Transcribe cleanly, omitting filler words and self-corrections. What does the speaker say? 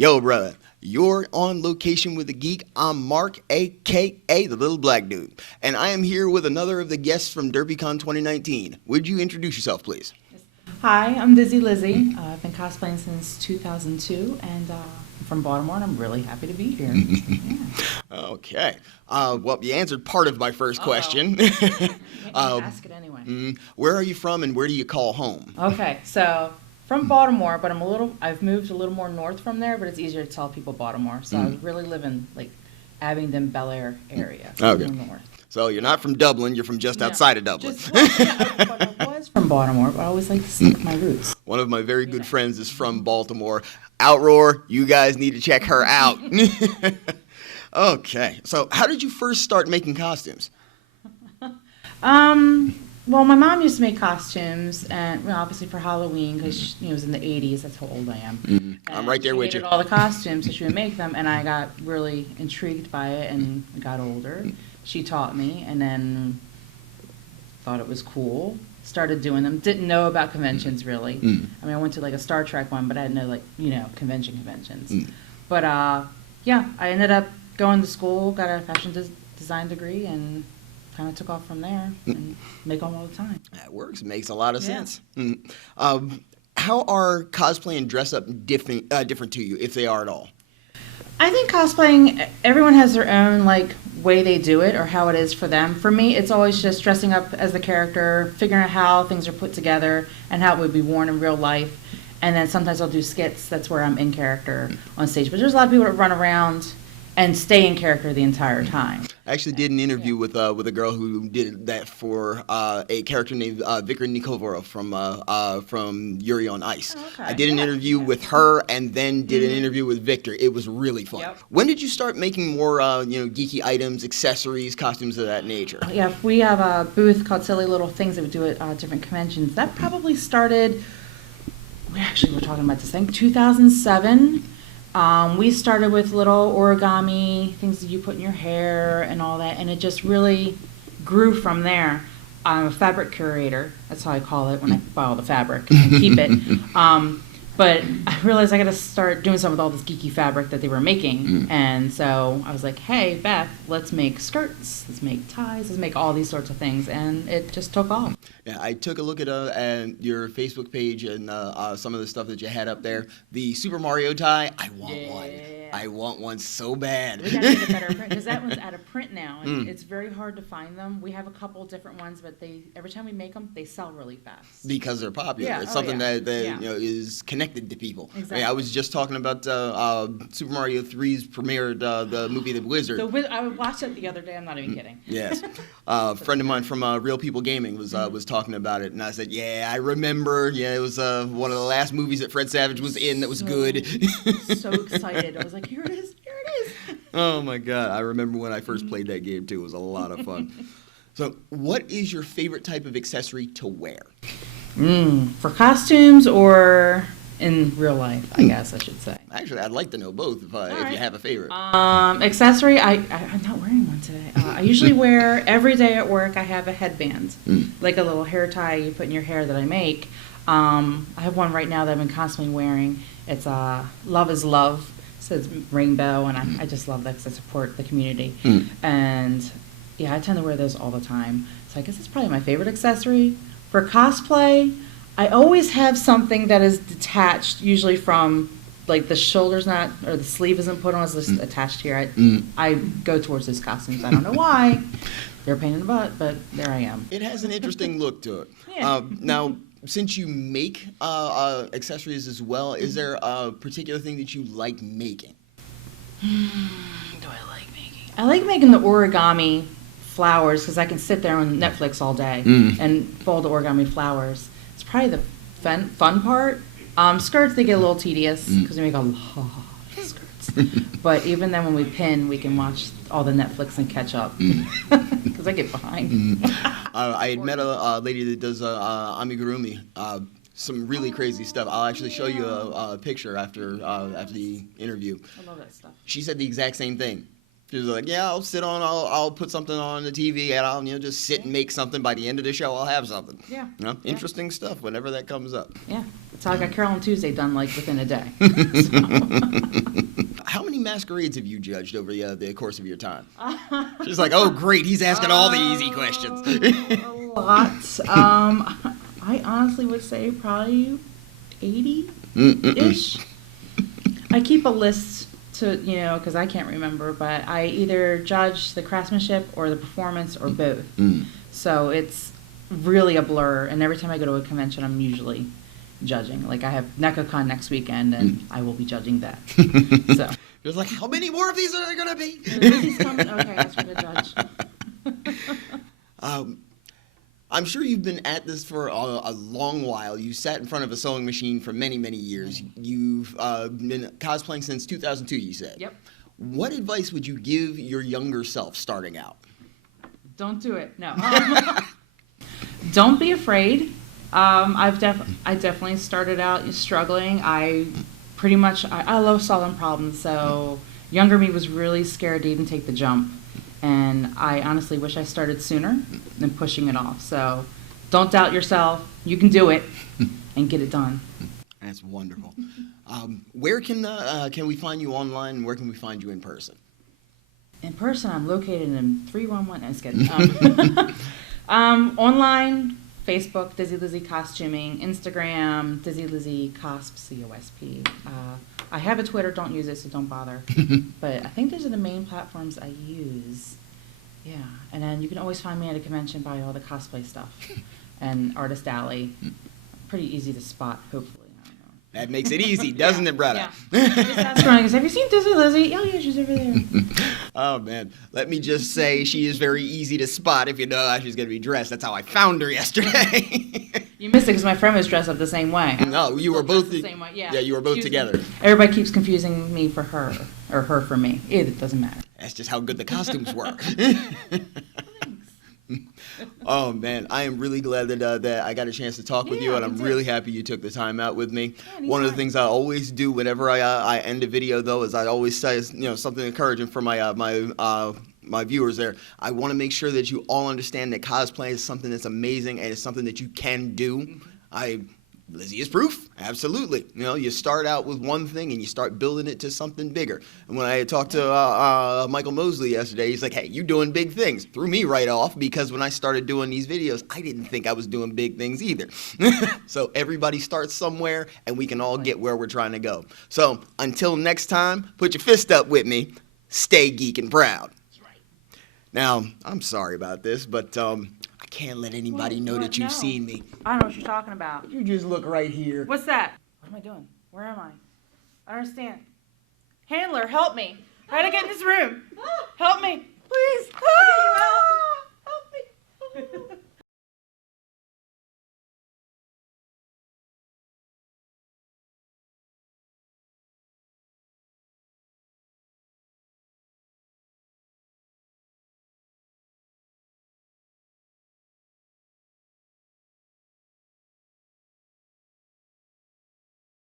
Yo, brother, you're on location with the Geek. I'm Mark, a.k.a. the little black dude. And I am here with another of the guests from Derpycon 2019. Would you introduce yourself, please? Hi, I'm Lizzy. I've been cosplaying since 2002, and I'm from Baltimore, and I'm really happy to be here. Yeah. Okay. Well, you answered part of my first question. Ask it anyway. Where are you from, and where do you call home? Okay, so from Baltimore, but I've moved a little more north from there, but it's easier to tell people Baltimore. So I really live in like Abingdon, Bel Air area, Okay. north. So you're not from Dublin, you're from just outside of Dublin. I was from Baltimore, but I always like to stick my roots. One of my very good friends is from Baltimore. Outroar, you guys need to check her out. Okay, so how did you first start making costumes? Well, my mom used to make costumes, and obviously for Halloween, because it was in the 80s. That's how old I am. I'm right there with you. She made all the costumes, so she would make them, and I got really intrigued by it and got older. She taught me, and then thought it was cool. Started doing them. Didn't know about conventions really. I mean, I went to like a Star Trek one, but I didn't know conventions. But yeah, I ended up going to school, got a fashion design degree, and kind of took off from there and make them all the time. That works. Makes a lot of sense. How are cosplay and dress up different to you, if they are at all? I think cosplaying, everyone has their own way they do it or how it is for them. For me, it's always just dressing up as the character, figuring out how things are put together and how it would be worn in real life. And then sometimes I'll do skits. That's where I'm in character on stage. But there's a lot of people that run around and stay in character the entire time. I actually did an interview with a girl who did that for a character named Viktor Nikolova from Yuri on Ice. Oh, okay. I did an interview with her and then did an interview with Victor. It was really fun. Yep. When did you start making more geeky items, accessories, costumes of that nature? Yeah, we have a booth called Silly Little Things that we do at different conventions. That probably started, we actually were talking about this thing, 2007. We started with little origami, things that you put in your hair and all that, and it just really grew from there. I'm a fabric curator. That's how I call it when I buy all the fabric and keep it. But I realized I got to start doing something with all this geeky fabric that they were making. And so I was like, hey, Beth, let's make skirts, let's make ties, let's make all these sorts of things. And it just took off. Yeah, I took a look at your Facebook page and some of the stuff that you had up there. The Super Mario tie, I want one. I want one so bad. We got to get a better print because that one's out of print now, and it's very hard to find them. We have a couple different ones, but every time we make them, they sell really fast because they're popular. Yeah. It's something that is connected to people. Exactly. I was just talking about Super Mario 3's premiered the movie The Wizard. I watched it the other day. I'm not even kidding. Yes, a friend of mine from Real People Gaming was talking about it, and I said, yeah, I remember. Yeah, it was one of the last movies that Fred Savage was in that was good. So excited! I was like, here it is, here it is. Oh my God, I remember when I first played that game too. It was a lot of fun. So, what is your favorite type of accessory to wear? For costumes or in real life, I guess I should say. Actually, I'd like to know both if you have a favorite. Accessory, I'm not wearing one today. I usually wear, every day at work, I have a headband, like a little hair tie you put in your hair that I make. I have one right now that I've been constantly wearing. It's Love is Love. It says rainbow, and I just love that because I support the community. And yeah, I tend to wear those all the time. So I guess it's probably my favorite accessory. For cosplay, I always have something that is detached, usually from the shoulder's not, or the sleeve isn't put on, it's just attached here. I go towards those costumes. I don't know why. They're a pain in the butt, but there I am. It has an interesting look to it. Yeah. Now, since you make accessories as well, is there a particular thing that you like making? Do I like making? I like making the origami flowers because I can sit there on Netflix all day and fold the origami flowers. It's probably the fun part. Skirts, they get a little tedious because we make a lot of skirts. But even then when we pin, we can watch all the Netflix and catch up because I get behind. I had met a lady that does amigurumi. Some really crazy stuff. I'll actually show you a picture after the interview. I love that stuff. She said the exact same thing. She was like, yeah, I'll put something on the TV and I'll just sit and make something. By the end of the show, I'll have something. Yeah. Interesting stuff whenever that comes up. Yeah. So I got Carol and Tuesday done like within a day. How many masquerades have you judged over the course of your time? She's like, oh, great, he's asking all the easy questions. A lot. I honestly would say probably 80-ish. I keep a list to, because I can't remember, but I either judge the craftsmanship or the performance or both. So it's really a blur, and every time I go to a convention, I'm usually judging. Like I have NECACon next weekend, and I will be judging that. So it's like, how many more of these are there going to be? Lizzy's coming. Okay, that's for the judge. I'm sure you've been at this for a long while. You sat in front of a sewing machine for many, many years. You've been cosplaying since 2002, you said. Yep. What advice would you give your younger self starting out? Don't do it. No. Don't be afraid. I definitely started out struggling. I love solving problems, so younger me was really scared to even take the jump. And I honestly wish I started sooner than pushing it off. So don't doubt yourself. You can do it and get it done. That's wonderful. Where can we find you online, and where can we find you in person? In person, I'm located in 311. I'm just kidding. Online, Facebook, Dizzy Lizzy Costuming, Instagram, Dizzy Lizzy Cosp, C-O-S-P. I have a Twitter, don't use it, so don't bother. But I think those are the main platforms I use. Yeah, and then you can always find me at a convention, buy all the cosplay stuff. And Artist Alley, pretty easy to spot, hopefully. I don't know. That makes it easy, doesn't it, brother? Yeah. Just ask her, have you seen Dizzy Lizzy? Oh, yeah, she's over there. Oh, man. Let me just say she is very easy to spot if you know how she's going to be dressed. That's how I found her yesterday. You missed it because my friend was dressed up the same way. No, you were both the same way. Yeah, you were both together. Everybody keeps confusing me for her, or her for me. It doesn't matter. That's just how good the costumes were. Oh, man, I am really glad that I got a chance to talk with you, and I'm really happy you took the time out with me. Yeah, one of the things I always do whenever I end a video, though, is I always say something encouraging for my viewers there. I want to make sure that you all understand that cosplay is something that's amazing, and it's something that you can do. Lizzy is proof. Absolutely. You start out with one thing and you start building it to something bigger. And when I talked to Michael Mosley yesterday, he's like, hey, you're doing big things. Threw me right off because when I started doing these videos, I didn't think I was doing big things either. So everybody starts somewhere and we can all get where we're trying to go. So until next time, put your fist up with me. Stay geek and proud. That's right. Now, I'm sorry about this, but I can't let anybody know that you've seen me. I don't know what you're talking about. You just look right here. What's that? What am I doing? Where am I? I don't understand. Handler, help me. How to get in this room? Help me, please.